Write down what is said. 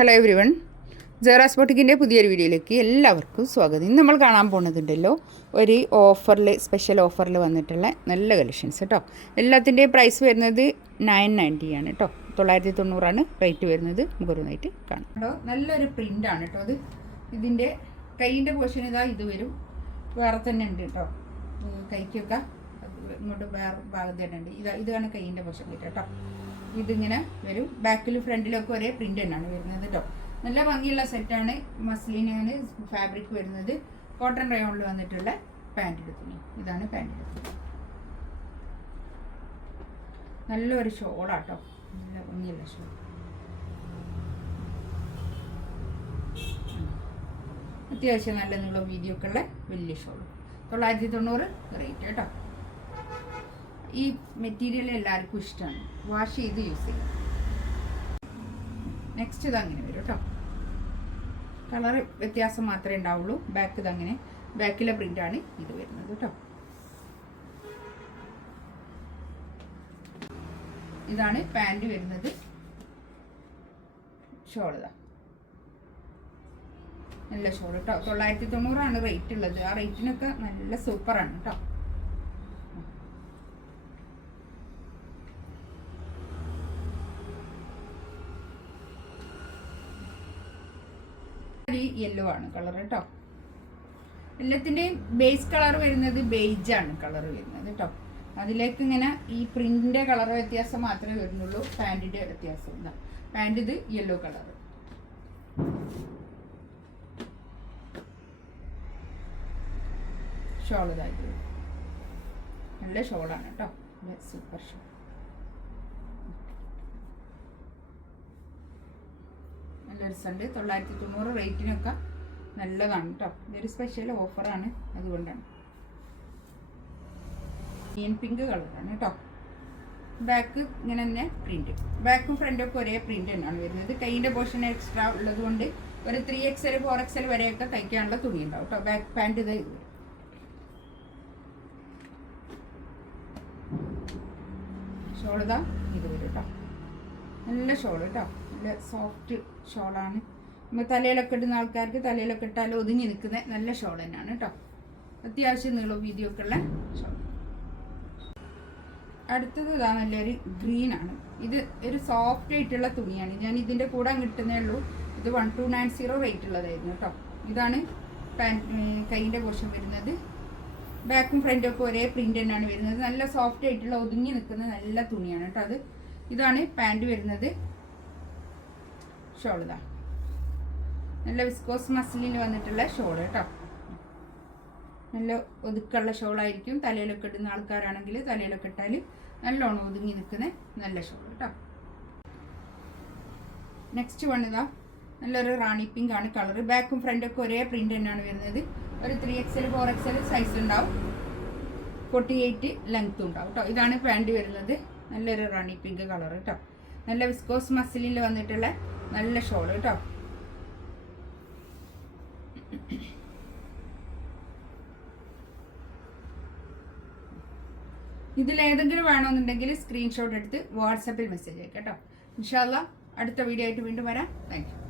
Hello every one, ജെറാസ് ബൊട്ടിക്കിൻ്റെ പുതിയൊരു വീഡിയോയിലേക്ക് എല്ലാവർക്കും സ്വാഗതം. ഇന്ന് നമ്മൾ കാണാൻ പോകുന്നതുണ്ടല്ലോ ഒരു ഓഫറിൽ, സ്പെഷ്യൽ ഓഫറിൽ വന്നിട്ടുള്ള നല്ല കളക്ഷൻസ് കേട്ടോ. എല്ലാത്തിൻ്റെയും പ്രൈസ് വരുന്നത് 990 ആണ് കേട്ടോ. 990 റേറ്റ് വരുന്നത്. മുഖറുമായിട്ട് കാണാം കേട്ടോ. നല്ലൊരു പ്രിൻ്റാണ് കേട്ടോ. അത് ഇതിൻ്റെ കൈയിൻ്റെ പോർഷൻ ഇത് വരും. വേറെ തന്നെ ഉണ്ട് കേട്ടോ. കൈക്കൊക്കെ ഇങ്ങോട്ട് വേറെ ഭാഗത്ത് തന്നെ ഉണ്ട്. ഇതാണ് കൈയിൻ്റെ പോർഷൻ കേട്ടോ. ഇതിങ്ങനെ വരും. ബാക്കിലും ഫ്രണ്ടിലൊക്കെ ഒരേ പ്രിൻ്റ് തന്നെയാണ് വരുന്നത് കേട്ടോ. നല്ല ഭംഗിയുള്ള സെറ്റാണ്. മസ്ലിനാണ് ഫാബ്രിക് വരുന്നത്. കോട്ടൺ റയോണിൽ വന്നിട്ടുള്ള പാൻറ്റിൻ്റെ തുണി. ഇതാണ് പാൻറ്റിൻ്റെ തുണി. നല്ലൊരു ഷോളാട്ടോ. നല്ല ഭംഗിയുള്ള ഷോൾ. അത്യാവശ്യം നല്ല നീളം വീതിയൊക്കെ ഉള്ള വലിയ ഷോൾ. 990 റേറ്റ് കേട്ടോ. ഈ മെറ്റീരിയൽ എല്ലാവർക്കും ഇഷ്ടമാണ്. വാഷ് ചെയ്ത് യൂസ് ചെയ്യാം. നെക്സ്റ്റ് ഇതങ്ങനെ വരും കേട്ടോ. കളർ വ്യത്യാസം മാത്രമേ ഉണ്ടാവുള്ളൂ. ബാക്ക് ഇതങ്ങനെ, ബാക്കിലെ പ്രിൻ്റാണ് ഇത് വരുന്നത് കേട്ടോ. ഇതാണ് പാൻറ് വരുന്നത്. ഷോൾ ഇതാ, നല്ല ഷോൾ കേട്ടോ. 990 റേറ്റ് ഉള്ളത്. ആ റേറ്റിനൊക്കെ നല്ല സൂപ്പറാണ് കേട്ടോ. യെല്ലോ ആണ് കളർ കേട്ടോ. എല്ലാത്തിൻ്റെയും ബേസ് കളർ വരുന്നത് ബേജാണ് കളർ വരുന്നത് കേട്ടോ. അതിലേക്ക് ഇങ്ങനെ ഈ പ്രിന്റിന്റെ കളർ വ്യത്യാസം മാത്രമേ വരുന്നുള്ളൂ. പാൻറ്റിന്റെ വ്യത്യാസം ഇതാ. പാൻറ് ഇത് യെല്ലോ കളർ. ഷോൾ ഇതായിട്ട് നല്ല ഷോളാണ് കേട്ടോ. Super shawl. നല്ല രസമുണ്ട്. 990 റേറ്റിനൊക്കെ നല്ലതാണ് കേട്ടോ. ഇതൊരു സ്പെഷ്യൽ ഓഫറാണ്, അതുകൊണ്ടാണ്. പിങ്ക് കളറാണ് കേട്ടോ. ബാക്ക് ഇങ്ങനെ തന്നെ പ്രിന്റ്. ബാക്കും ഫ്രണ്ടും ഒക്കെ ഒരേ പ്രിന്റ് തന്നെയാണ് വരുന്നത്. കൈയിൻ്റെ പോർഷൻ എക്സ്ട്രാ ഉള്ളത് കൊണ്ട് ഒരു 3XL 4XL വരെയൊക്കെ തയ്ക്കാനുള്ള തുണി ഉണ്ടാവും കേട്ടോ. ബാക്ക് പാൻറ് ഇത് ഷോളിതാ ഇത് വരും കേട്ടോ. നല്ല ഷോൾ കേട്ടോ. നല്ല സോഫ്റ്റ് ഷോളാണ്. നമ്മൾ തലയിലൊക്കെ ഇടുന്ന ആൾക്കാർക്ക് തലയിലൊക്കെ ഇട്ടാലും ഒതുങ്ങി നിൽക്കുന്ന നല്ല ഷോൾ തന്നെയാണ് കേട്ടോ. അത്യാവശ്യം നീളവും വീതിയൊക്കെ ഉള്ള ഷോൾ. അടുത്തത് ഇതാ നല്ലൊരു ഗ്രീനാണ്. ഇത് ഒരു സോഫ്റ്റ് ആയിട്ടുള്ള തുണിയാണ്. ഞാൻ ഇതിൻ്റെ കൂടെ കിട്ടുന്നേ ഉള്ളൂ. ഇത് 1290 റേറ്റ് ഉള്ളതായിരുന്നു കേട്ടോ. ഇതാണ് കൈയിൻ്റെ പോർഷൻ വരുന്നത്. ബാക്കും ഫ്രണ്ടും ഒക്കെ ഒരേ പ്രിന്റ് തന്നെയാണ് വരുന്നത്. നല്ല സോഫ്റ്റ് ആയിട്ടുള്ള ഒതുങ്ങി നിൽക്കുന്ന നല്ല തുണിയാണ് കേട്ടോ. അത് ഇതാണ് പാൻറ് വരുന്നത്. ഷോൾ ഇതാ നല്ല വിസ്കോസ് മസിലിൽ വന്നിട്ടുള്ള ഷോൾ കേട്ടോ. നല്ല ഒതുക്കുള്ള ഷോളായിരിക്കും. തലയിലൊക്കെ ഇടുന്ന ആൾക്കാരാണെങ്കിൽ തലയിലൊക്കെ ഇട്ടാൽ നല്ലോണം ഒതുങ്ങി നിൽക്കുന്ന നല്ല ഷോൾ കേട്ടോ. നെക്സ്റ്റ് വൺ ഇതാ നല്ലൊരു റാണി പിങ്ക് ആണ് കളർ. ബാക്കും ഫ്രണ്ടൊക്കെ ഒരേ പ്രിന്റ് തന്നെയാണ് വരുന്നത്. ഒരു 3XL 4XL സൈസ് ഉണ്ടാവും. 48 ലെങ്ത്തും ഉണ്ടാവും കേട്ടോ. ഇതാണ് പാൻറ് വരുന്നത്. നല്ലൊരു റാണി പിങ്ക് കളർ കേട്ടോ. നല്ല വിസ്കോസ് മസിലിൽ വന്നിട്ടുള്ള നല്ല ഷോൾ കേട്ടോ. ഇതിലേതെങ്കിലും വേണമെന്നുണ്ടെങ്കിൽ സ്ക്രീൻഷോട്ട് എടുത്ത് വാട്സാപ്പിൽ മെസ്സേജ് അയക്കാം കേട്ടോ. ഇൻഷാ അല്ലാഹ് അടുത്ത വീഡിയോ ആയിട്ട് വീണ്ടും വരാം. Thank you.